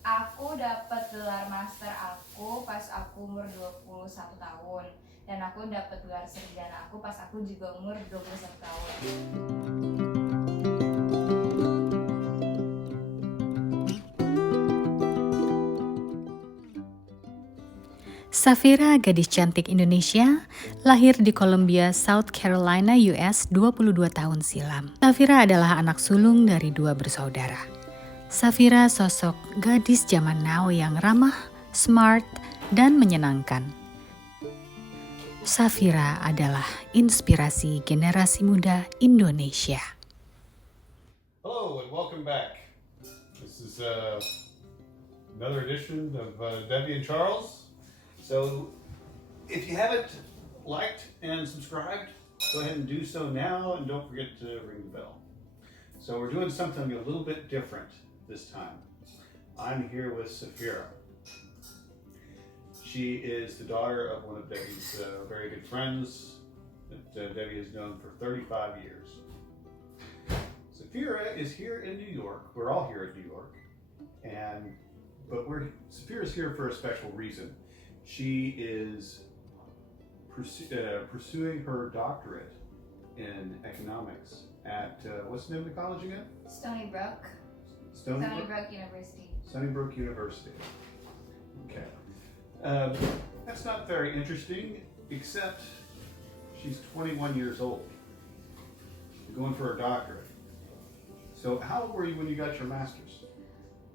Aku dapat gelar master aku pas aku umur 21 tahun. Dan aku dapat gelar sarjana aku pas aku juga umur 21 tahun. Safira, gadis cantik Indonesia, lahir di Columbia, South Carolina, US 22 tahun silam. Safira adalah anak sulung dari dua bersaudara. Safira sosok gadis zaman now yang ramah, smart, dan menyenangkan. Safira adalah inspirasi generasi muda Indonesia. Hello and welcome back. This is another edition of Debbie and Charles. So if you haven't liked and subscribed, go ahead and do so now, and don't forget to ring the bell. So we're doing something a little bit different this time. I'm here with Safira. She is the daughter of one of Debbie's very good friends that Debbie has known for 35 years. Safira is here in New York. We're all here in New York, but Safira's here for a special reason. She is pursuing her doctorate in economics at what's the name of the college again? Stony Brook University. Stony Brook University. Okay. That's not very interesting, except she's 21 years old, going for her doctorate. So how old were you when you got your master's?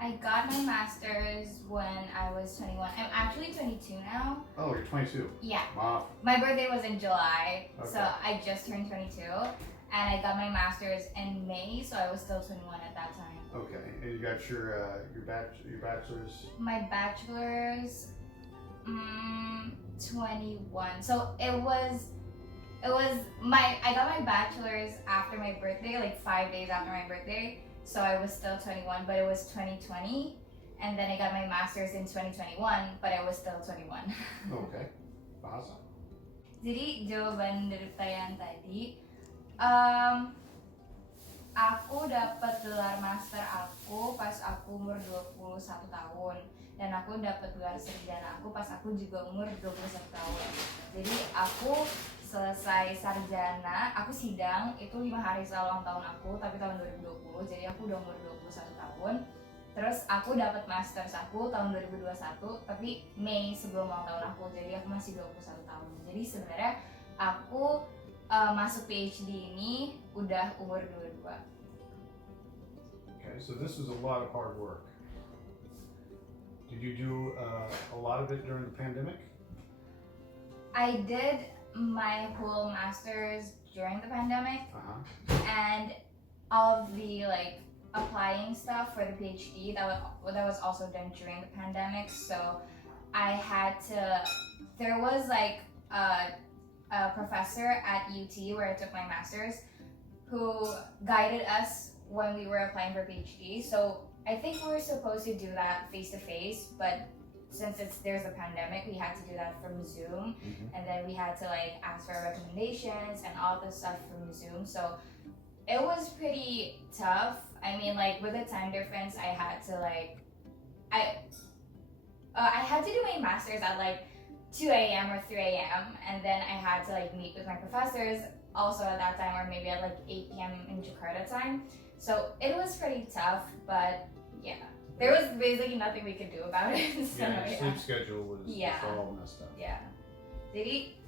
I got my master's when I was 21. I'm actually 22 now. Oh, you're 22. Yeah. Wow. My birthday was in July, Okay. so I just turned 22. And I got my master's in May, so I was still 21 at that time. Okay, and you got your bachelor's? My bachelor's, 21. So I got my bachelor's after my birthday, like 5 days after my birthday. So I was still 21, but it was 2020. And then I got my master's in 2021, but I was still 21. Okay, awesome. Jadi jawaban dari pertanyaan tadi, aku dapat gelar master aku pas aku umur 21 tahun. Dan aku dapat gelar sarjana aku pas aku juga umur 21 tahun. Jadi aku selesai sarjana, aku sidang itu 5 hari setelah ulang tahun aku, tapi tahun 2020, jadi aku udah umur 21 tahun. Terus aku dapat masters aku tahun 2021, tapi Mei sebelum ulang tahun aku, jadi aku masih 21 tahun. Jadi sebenarnya aku masuk PhD ini udah umur 22. Okay, so this was a lot of hard work. Did you do a lot of it during the pandemic? I did my whole master's during the pandemic, and all of the applying stuff for the PhD that was also done during the pandemic. So I had to. There was a professor at UT where I took my master's who guided us when we were applying for PhD. So I think we were supposed to do that face to face, but since there's a pandemic, we had to do that from Zoom, and then we had to ask for recommendations and all this stuff from Zoom. So it was pretty tough. I mean, with the time difference, I had to I had to do my master's at 2 a.m. or 3 a.m. and then I had to meet with my professors also at that time, or maybe at 8 p.m. in Jakarta time. So it was pretty tough, but yeah. There was basically nothing we could do about it. So, yeah, your sleep schedule was all messed up. Yeah. Jadi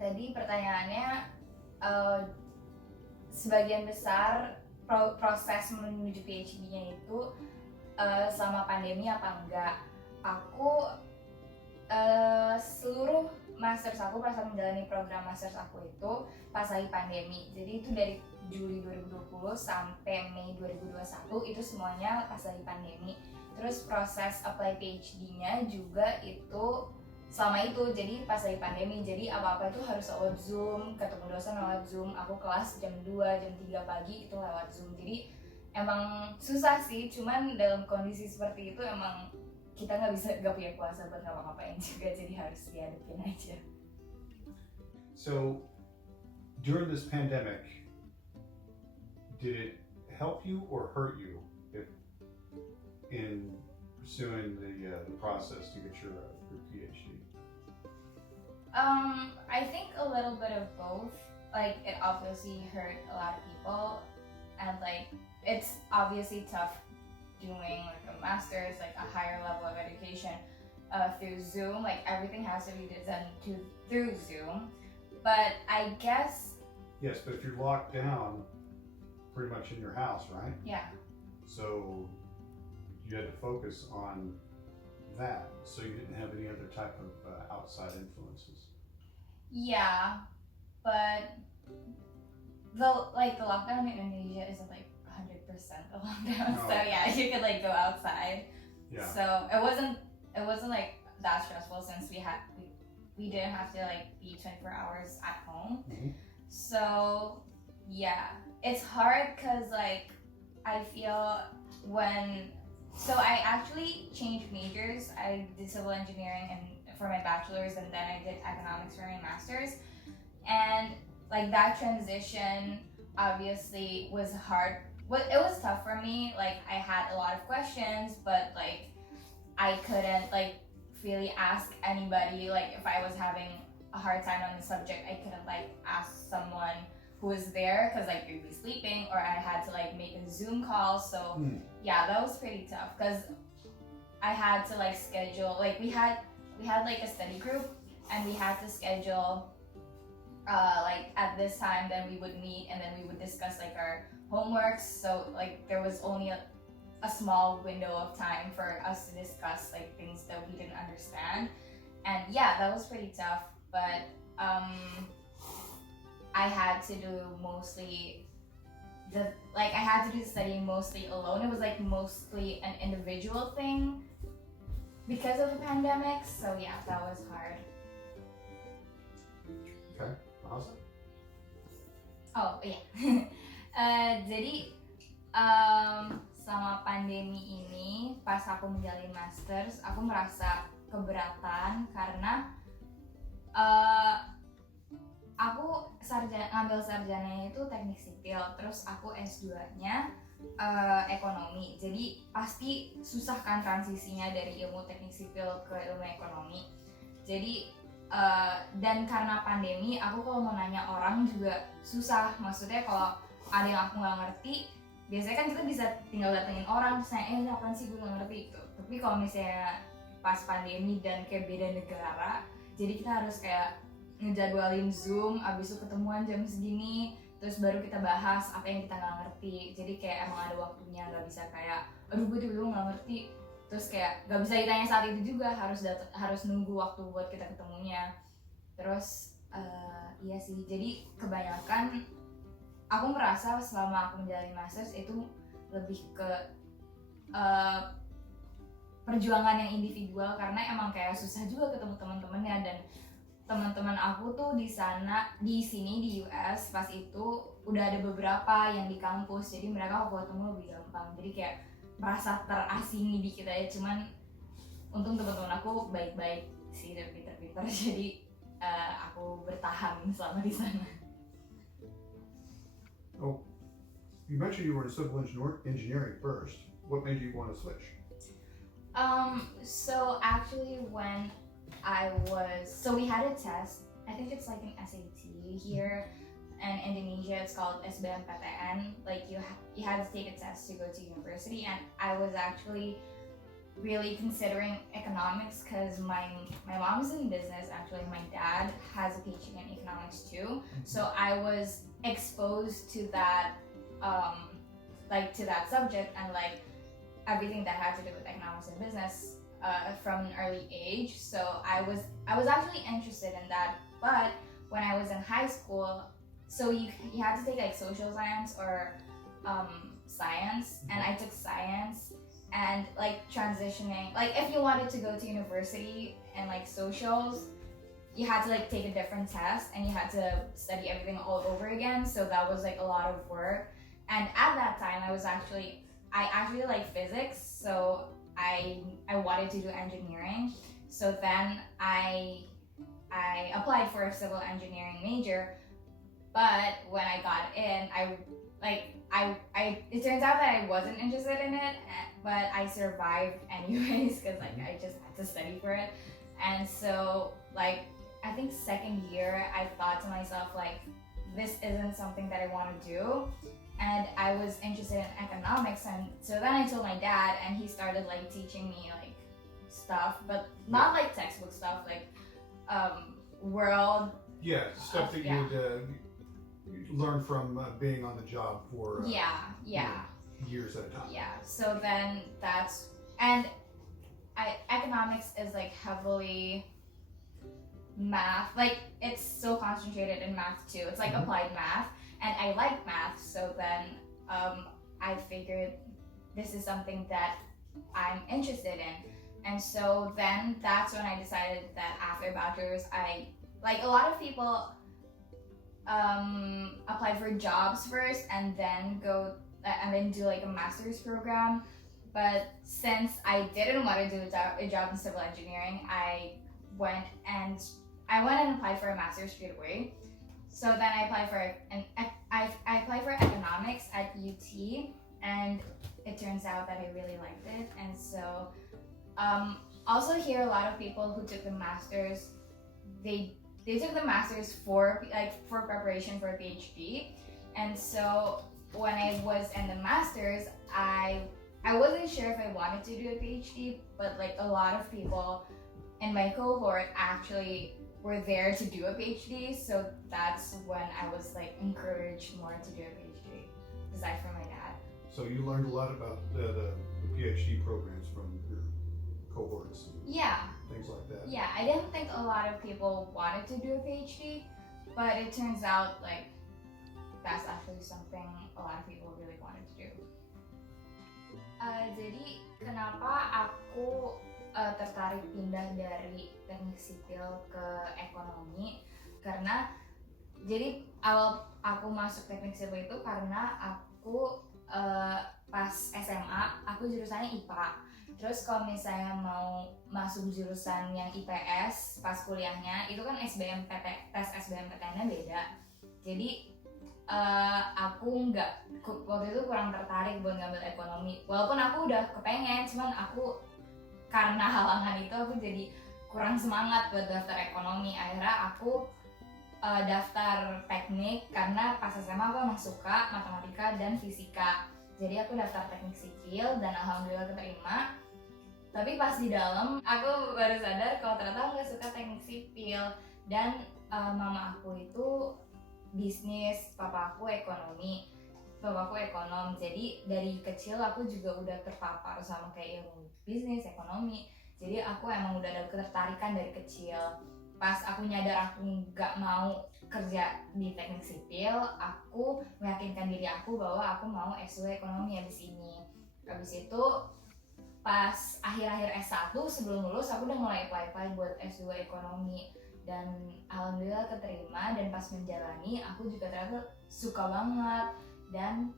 tadi pertanyaannya sebagian besar proses menuju PhD-nya itu selama pandemi apa enggak? Aku seluruh masters aku pas menjalani program masters aku itu pas lagi pandemi. Jadi itu dari Juli 2020 sampai Mei 2021 itu semuanya pas lagi pandemi. Terus proses apply PhD-nya juga itu selama itu, jadi pas lagi pandemi. Jadi apa-apa itu harus lewat Zoom, ketemu dosen lewat Zoom. Aku kelas jam 2, jam 3 pagi itu lewat Zoom. Jadi emang susah sih, cuman dalam kondisi seperti itu emang kita nggak punya kuasa buat ngapa-ngapain juga, jadi harus dihadapin aja. So during this pandemic, did it help you or hurt you? in pursuing the process to get your PhD? I think a little bit of both. Like, it obviously hurt a lot of people, and like it's obviously tough doing like a master's, like a higher level of education through Zoom. Like, everything has to be done through Zoom. But I guess, Yes, but if you're locked down pretty much in your house, right? yeah. So you had to focus on that, so you didn't have any other type of outside influences. Yeah, but the lockdown in Indonesia isn't like 100% a lockdown. No. So yeah, you could like go outside. Yeah. So it wasn't like that stressful, since we didn't have to like be 24 hours at home. Mhm. So yeah, it's hard because like I feel so I actually changed majors. I did civil engineering for my bachelor's, and then I did economics for my master's. And like that transition obviously was hard. It was tough for me. Like, I had a lot of questions, but like I couldn't like really ask anybody. Like, if I was having a hard time on the subject, I couldn't like ask someone who was there, because like they'd be sleeping, or I had to like make a Zoom call. So yeah, that was pretty tough, because I had to like schedule, like we had like a study group, and we had to schedule like at this time, then we would meet, and then we would discuss like our homeworks. So like there was only a small window of time for us to discuss like things that we didn't understand. And yeah, that was pretty tough. But I had to do mostly I had to do studying mostly alone. It was like mostly an individual thing because of the pandemic. So yeah, that was hard. Okay, awesome. Oh iya. Jadi selama pandemi ini, pas aku menjalani masters, aku merasa keberatan karena aku ngambil sarjananya itu teknik sipil, terus aku S2-nya ekonomi. Jadi pasti susah kan transisinya dari ilmu teknik sipil ke ilmu ekonomi. Jadi dan karena pandemi, aku kalau mau nanya orang juga susah. Maksudnya kalau ada yang aku nggak ngerti, biasanya kan kita bisa tinggal datengin orang terus nanya, ini apaan sih, gue nggak ngerti gitu. Tapi kalau misalnya pas pandemi dan kayak beda negara, jadi kita harus kayak ngejadwalin Zoom, abis itu ketemuan jam segini, terus baru kita bahas apa yang kita nggak ngerti. Jadi kayak emang ada waktunya, nggak bisa kayak aduh gue tiba-tiba nggak ngerti, terus kayak nggak bisa ditanya saat itu juga, harus nunggu waktu buat kita ketemunya. Terus iya sih, jadi kebanyakan aku merasa selama aku menjalani masters itu lebih ke perjuangan yang individual, karena emang kayak susah juga ketemu teman-temannya. Dan teman-teman aku tuh di sini di US pas itu udah ada beberapa yang di kampus, jadi mereka aku ketemu lebih gampang. Jadi kayak merasa terasingi dikit aja. Cuman untung teman-teman aku baik-baik sih dan pintar-pintar, jadi aku bertahan selama di sana. Oh, you mentioned you were in civil engineering first. What made you want to switch? So actually when we had a test. I think it's like an SAT here in Indonesia. It's called SBMPTN. Like you had to take a test to go to university, and I was actually really considering economics because my mom's in business. Actually, my dad has a PhD in economics too. So I was exposed to that, to that subject, and like everything that had to do with economics and business. From an early age, so I was actually interested in that. But when I was in high school, so you had to take like social science or science, and I took science. And like transitioning, like if you wanted to go to university and like socials, you had to like take a different test and you had to study everything all over again. So that was like a lot of work. And at that time, I actually like physics, so I wanted to do engineering. So then I applied for a civil engineering major, But when I got in, it turns out that I wasn't interested in it, but I survived anyways because like I just had to study for it. And so like I think second year I thought to myself like this isn't something that I want to do, and I was interested in economics, and so then I told my dad, and he started like teaching me like stuff, but not like textbook stuff, like world. Yeah, stuff that you would learn from being on the job for years at a time. Yeah, so then economics is like heavily math, like it's so concentrated in math too. It's like applied math, and I like math, so then I figured this is something that I'm interested in. And so then that's when I decided that after bachelor's, a lot of people apply for jobs first and then do like a master's program. But since I didn't want to do a job in civil engineering, I went and applied for a master's straight away. So then I applied for economics at UT, and it turns out that I really liked it. And so also here, a lot of people who took the masters, they took the masters for preparation for a PhD. And so when I was in the masters, I wasn't sure if I wanted to do a PhD, but like a lot of people in my cohort actually were there to do a PhD, so that's when I was like encouraged more to do a PhD, aside from my dad. So you learned a lot about the PhD programs from your cohorts and things like that. Yeah, I didn't think a lot of people wanted to do a PhD, but it turns out like that's actually something a lot of people really wanted to do. Jadi kenapa aku tertarik pindah dari teknik sipil ke ekonomi, karena jadi awal aku masuk teknik sipil itu karena aku pas SMA aku jurusannya IPA. Terus kalau misalnya mau masuk jurusan yang IPS pas kuliahnya itu kan tes SBMPTN-nya beda. Jadi aku waktu itu kurang tertarik buat ngambil ekonomi, walaupun aku udah kepengen, cuman aku karena halangan itu aku jadi kurang semangat buat daftar ekonomi. Akhirnya aku daftar teknik karena pas SMA aku emang suka matematika dan fisika, jadi aku daftar teknik sipil dan alhamdulillah keterima. Tapi pas di dalam aku baru sadar kalau ternyata aku nggak suka teknik sipil, dan mama aku itu bisnis, papaku ekonom. Jadi dari kecil aku juga udah terpapar sama kayak ilmu bisnis, ekonomi. Jadi aku emang udah ada ketertarikan dari kecil. Pas aku nyadar aku nggak mau kerja di teknik sipil, aku meyakinkan diri aku bahwa aku mau S2 ekonomi abis ini. Abis itu pas akhir-akhir S1 sebelum lulus aku udah mulai apply buat S2 ekonomi. Dan alhamdulillah keterima, dan pas menjalani aku juga ternyata suka banget. Dan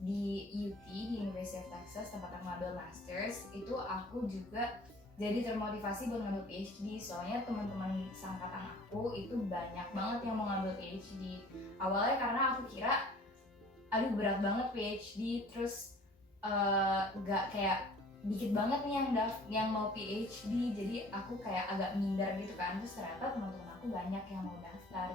di UT, di University of Texas, tempat aku ngambil masters, itu aku juga jadi termotivasi buat ngambil PhD. Soalnya teman-teman seangkatan aku itu banyak banget yang mau ngambil PhD. Awalnya karena aku kira aduh berat banget PhD, terus gak kayak dikit banget nih yang mau PhD, jadi aku kayak agak minder gitu kan. Terus ternyata teman-teman aku banyak yang mau daftar,